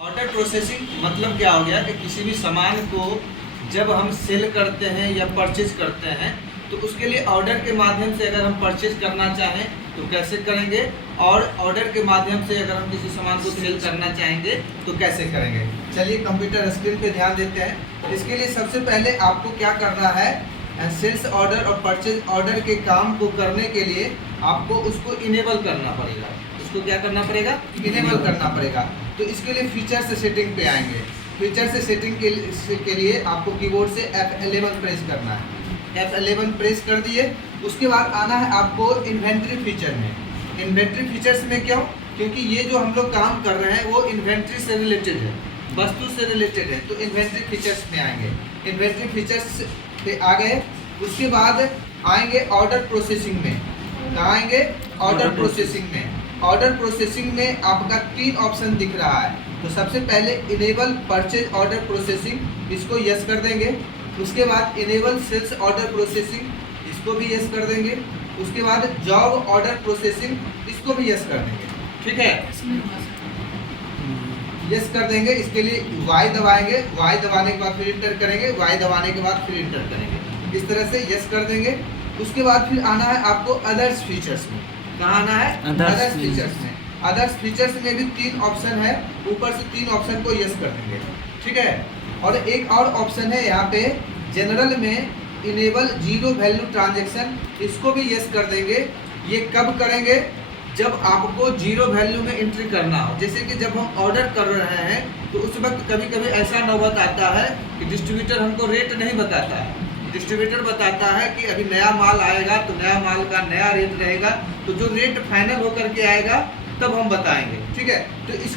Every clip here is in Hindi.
ऑर्डर प्रोसेसिंग मतलब क्या हो गया कि किसी भी सामान को जब हम सेल करते हैं या परचेज करते हैं तो उसके लिए ऑर्डर के माध्यम से अगर हम परचेज करना चाहें तो कैसे करेंगे, और ऑर्डर के माध्यम से अगर हम किसी सामान को सेल करना चाहेंगे तो कैसे करेंगे। चलिए कंप्यूटर स्क्रीन पे ध्यान देते हैं। इसके लिए सबसे पहले आपको क्या करना है, सेल्स ऑर्डर और परचेज ऑर्डर के काम को करने के लिए आपको उसको इनेबल करना पड़ेगा। उसको क्या करना पड़ेगा, इनेबल करना पड़ेगा। तो इसके लिए फीचर से सेटिंग पे आएंगे। फीचर से सेटिंग के लिए आपको कीबोर्ड से F11 प्रेस करना है। F11 प्रेस कर दिए, उसके बाद आना है आपको इन्वेंट्री फीचर में। इन्वेंट्री फीचर्स में क्यों, क्योंकि ये जो हम लोग काम कर रहे हैं वो इन्वेंट्री से रिलेटेड है, वस्तु से रिलेटेड है। तो इन्वेंट्री फीचर्स में आएंगे। इन्वेंट्री फीचर्स पे आ गए, उसके बाद आएंगे ऑर्डर प्रोसेसिंग में। कहाँ आएंगे, ऑर्डर प्रोसेसिंग में। ऑर्डर प्रोसेसिंग में आपका 3 ऑप्शन दिख रहा है। तो सबसे पहले इनेबल परचेज ऑर्डर प्रोसेसिंग, इसको यस कर देंगे। उसके बाद इनेबल सेल्स ऑर्डर प्रोसेसिंग, इसको भी यस कर देंगे। उसके बाद जॉब ऑर्डर प्रोसेसिंग, इसको भी यस कर देंगे। ठीक है, यस कर देंगे। इसके लिए वाई दबाएंगे, वाई दबाने के बाद फिर इंटर करेंगे, वाई दबाने के बाद फिर इंटर करेंगे। इस तरह से यस कर देंगे। उसके बाद फिर आना है आपको अदर्स फीचर्स में। कहाँ आना है, अदर्स फीचर्स में। अदर्स फीचर्स में भी 3 ऑप्शन है, ऊपर से 3 ऑप्शन को यस कर देंगे। ठीक है, और एक और ऑप्शन है यहाँ पे जनरल में, इनेबल जीरो वैल्यू ट्रांजैक्शन, इसको भी यस कर देंगे। ये कब करेंगे, जब आपको जीरो वैल्यू में एंट्री करना हो। जैसे कि जब हम ऑर्डर कर रहे हैं तो उस वक्त कभी कभी ऐसा नौबत आता है कि डिस्ट्रीब्यूटर हमको रेट नहीं बताता है। डिस्ट्रीब्यूटर बताता है कि अभी नया माल आएगा तो नया माल का नया रेट रहेगा, तो जो रेट फाइनल होकर के आएगा तब हम बताएंगे। ठीक है, तो इस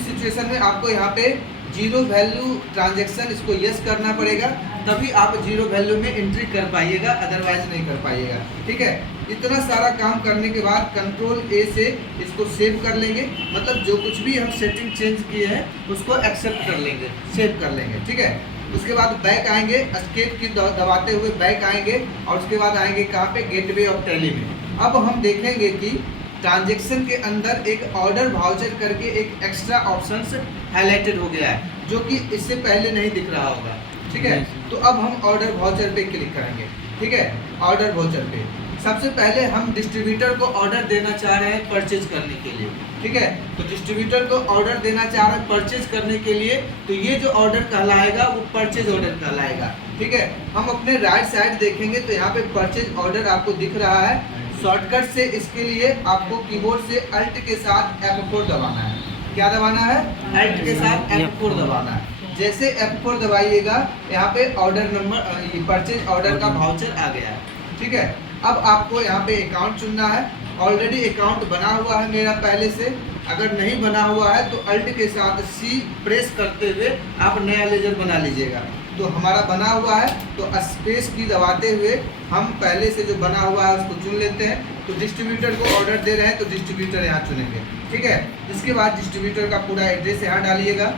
सिचुएशन में आपको यहाँ पे जीरो वैल्यू ट्रांजैक्शन, इसको यस करना पड़ेगा, तभी आप जीरो वैल्यू में एंट्री कर पाइएगा, अदरवाइज नहीं कर पाइएगा। ठीक है, इतना सारा काम करने के बाद कंट्रोल ए से इसको सेव कर लेंगे। मतलब जो कुछ भी हम सेटिंग चेंज किए हैं उसको एक्सेप्ट कर लेंगे, सेव कर लेंगे। ठीक है, उसके बाद बैक आएंगे, एस्केप की दबाते हुए बैक आएंगे, और उसके बाद आएंगे कहाँ पे, गेटवे ऑफ टैली में। अब हम देखेंगे कि ट्रांजैक्शन के अंदर एक ऑर्डर वाउचर करके एक एक्स्ट्रा ऑप्शन हाईलाइटेड हो गया है, जो कि इससे पहले नहीं दिख रहा होगा। ठीक है, तो अब हम ऑर्डर वाउचर पे क्लिक करेंगे। ठीक है, ऑर्डर वाउचर पे सबसे पहले हम डिस्ट्रीब्यूटर को ऑर्डर देना चाह रहे हैं परचेज करने के लिए। ठीक है, तो डिस्ट्रीब्यूटर को ऑर्डर देना चाह रहे हैं परचेज करने के लिए, तो ये जो ऑर्डर कहलाएगा वो परचेज ऑर्डर कहलाएगा। ठीक है, हम अपने राइट साइड देखेंगे तो यहाँ पे परचेज ऑर्डर आपको दिख रहा है। शॉर्टकट से इसके लिए आपको कीबोर्ड से अल्ट के साथ F4 दबाना है। क्या दबाना है, अल्ट के साथ F4 दबाना है। जैसे F4 दबाइएगा, यहाँ पे ऑर्डर नंबर, परचेज ऑर्डर का वाउचर आ गया है। ठीक है, अब आपको यहाँ पे अकाउंट चुनना है। ऑलरेडी अकाउंट बना हुआ है मेरा पहले से, अगर नहीं बना हुआ है तो अल्ट के साथ C प्रेस करते हुए आप नया लेजर बना लीजिएगा। तो हमारा बना हुआ है, तो स्पेस की दबाते हुए हम पहले से जो बना हुआ है उसको चुन लेते हैं। तो डिस्ट्रीब्यूटर को ऑर्डर दे रहे हैं तो डिस्ट्रीब्यूटर यहाँ चुनेंगे। ठीक है, इसके बाद डिस्ट्रीब्यूटर का पूरा एड्रेस यहाँ डालिएगा,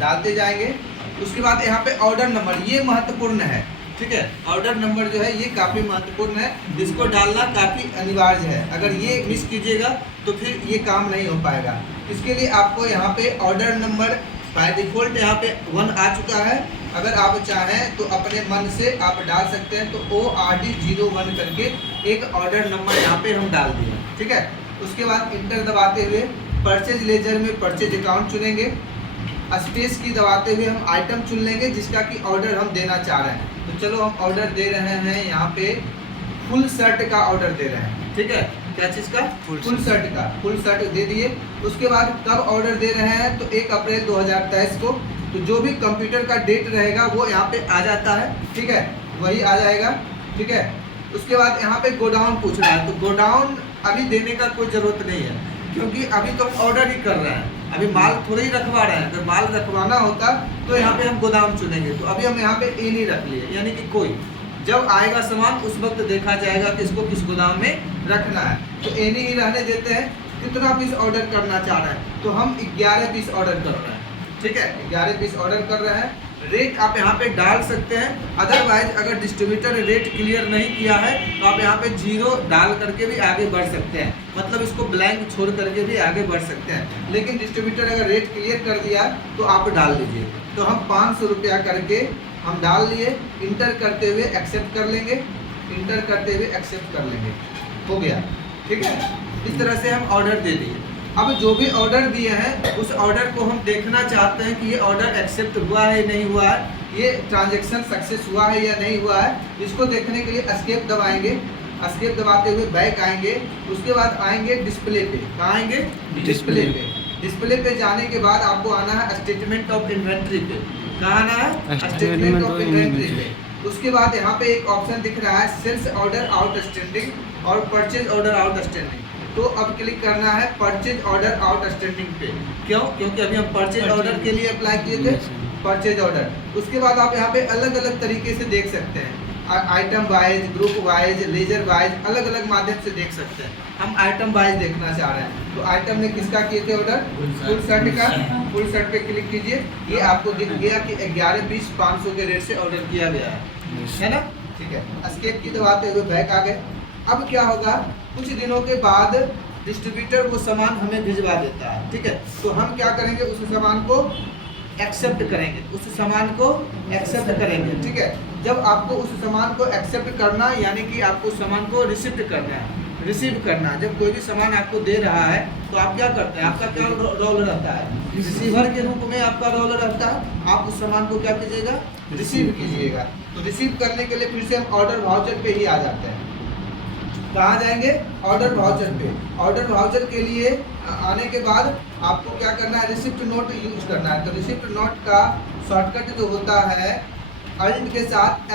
डालते जाएंगे। उसके बाद यहाँ पे ऑर्डर नंबर, ये महत्वपूर्ण है। ठीक है, ऑर्डर नंबर जो है ये काफ़ी महत्वपूर्ण है, इसको डालना काफ़ी अनिवार्य है। अगर ये मिस कीजिएगा तो फिर ये काम नहीं हो पाएगा। इसके लिए आपको यहाँ पे ऑर्डर नंबर बाय डिफ़ॉल्ट यहाँ पे 1 आ चुका है। अगर आप चाहें तो अपने मन से आप डाल सकते हैं। तो ORD01 करके एक ऑर्डर नंबर यहाँ पे हम डाल दिए। ठीक है, उसके बाद इंटर दबाते हुए परचेज लेजर में परचेज अकाउंट चुनेंगे। स्पेस की दबाते हुए हम आइटम चुन लेंगे जिसका कि ऑर्डर हम देना चाह रहे हैं। तो चलो हम ऑर्डर दे रहे हैं, यहाँ पे फुल शर्ट का ऑर्डर दे रहे हैं। ठीक है, क्या चीज़ का, फुल शर्ट का। फुल शर्ट दे दिए। उसके बाद कब ऑर्डर दे रहे हैं, तो 1 अप्रैल 2023 को। तो जो भी कंप्यूटर का डेट रहेगा वो यहाँ पे आ जाता है। ठीक है, वही आ जाएगा। ठीक है, उसके बाद यहाँ पे गोडाउन पूछ रहा है, तो गोडाउन अभी देने का कोई ज़रूरत नहीं है, क्योंकि अभी तो ऑर्डर ही कर रहे हैं, अभी माल थोड़ा ही रखवा रहे हैं। अगर माल रखवाना होता तो यहाँ पे हम गोदाम चुनेंगे। तो अभी हम यहाँ पे ए नहीं रख लिए, यानी कि कोई जब आएगा सामान उस वक्त देखा जाएगा कि इसको किस गोदाम में रखना है। तो ए नहीं रहने देते हैं। कितना पीस ऑर्डर करना चाह रहे हैं, तो हम 11 पीस ऑर्डर कर रहे हैं। ठीक है, 11 पीस ऑर्डर कर रहे हैं। रेट आप यहाँ पे डाल सकते हैं। अदरवाइज अगर डिस्ट्रीब्यूटर ने रेट क्लियर नहीं किया है तो आप यहाँ पे 0 डाल करके भी आगे बढ़ सकते हैं, मतलब इसको ब्लैंक छोड़ करके भी आगे बढ़ सकते हैं। लेकिन डिस्ट्रीब्यूटर अगर रेट क्लियर कर दिया तो आप डाल दीजिए। तो हम 500 रुपया करके हम डाल लिए, इंटर करते हुए एक्सेप्ट कर लेंगे, इंटर करते हुए एक्सेप्ट कर लेंगे, हो गया। ठीक है, इस तरह से हम ऑर्डर दे दिए। अब जो भी ऑर्डर दिए हैं उस ऑर्डर को हम देखना चाहते हैं कि ये ऑर्डर एक्सेप्ट हुआ है नहीं हुआ है, ये ट्रांजैक्शन सक्सेस हुआ है या नहीं हुआ है। इसको देखने के लिए एस्केप दबाएंगे, एस्केप दबाते हुए बैक आएंगे, उसके बाद आएंगे डिस्प्ले पे। कहाँ आएंगे? डिस्प्ले पे। डिस्प्ले पे जाने के बाद आपको आना है स्टेटमेंट ऑफ इन्वेंट्री पे। कहाँ आना है? स्टेटमेंट ऑफ इन्वेंट्री पे। उसके बाद यहाँ पे एक ऑप्शन दिख रहा है सेल्स ऑर्डर आउटस्टैंडिंग और परचेज ऑर्डर आउटस्टैंडिंग। तो अब क्लिक करना है परचेज ऑर्डर आउटस्टैंडिंग पे। क्यों? क्योंकि अभी हम परचेज ऑर्डर के लिए अप्लाई किए थे, परचेज ऑर्डर। उसके बाद आप यहाँ पे अलग अलग तरीके से देख सकते हैं, item wise, group wise, ledger wise, अलग अलग माध्यम से देख सकते हैं। हम आइटम वाइज देखना चाह रहे हैं, तो आइटम में किसका किए थे ऑर्डर? फुल शर्ट का। फुल शर्ट पे क्लिक कीजिए, ये आपको दिख गया कि 11 पीस 500 के रेट से ऑर्डर किया गया है ना। ठीक है, एस्केप की दबाते हुए बैक आ गए। अब क्या होगा, कुछ दिनों के बाद डिस्ट्रीब्यूटर वो सामान हमें भिजवा देता है। ठीक है, तो हम क्या करेंगे, उस सामान को एक्सेप्ट करेंगे, उस सामान को एक्सेप्ट करेंगे। ठीक है, जब आपको उस सामान को एक्सेप्ट करना यानी कि आपको उस सामान को रिसीव करना है, रिसीव करना। जब कोई भी सामान आपको दे रहा है तो आप क्या करते हैं, आपका क्या रोल रहता है? रिसीवर के रूप में आपका रोल रहता है। आप उस सामान को क्या कीजिएगा? रिसीव कीजिएगा। तो रिसीव करने के लिए फिर से हम ऑर्डर वाउचर पे ही आ जाते हैं। कहाँ जाएंगे? ऑर्डर वाउचर पे। ऑर्डर वाउचर के लिए आने के बाद आपको क्या करना है? रिसिप्ट नोट यूज करना है। तो रिसिप्ट नोट का शॉर्टकट जो होता है अल्ट के साथ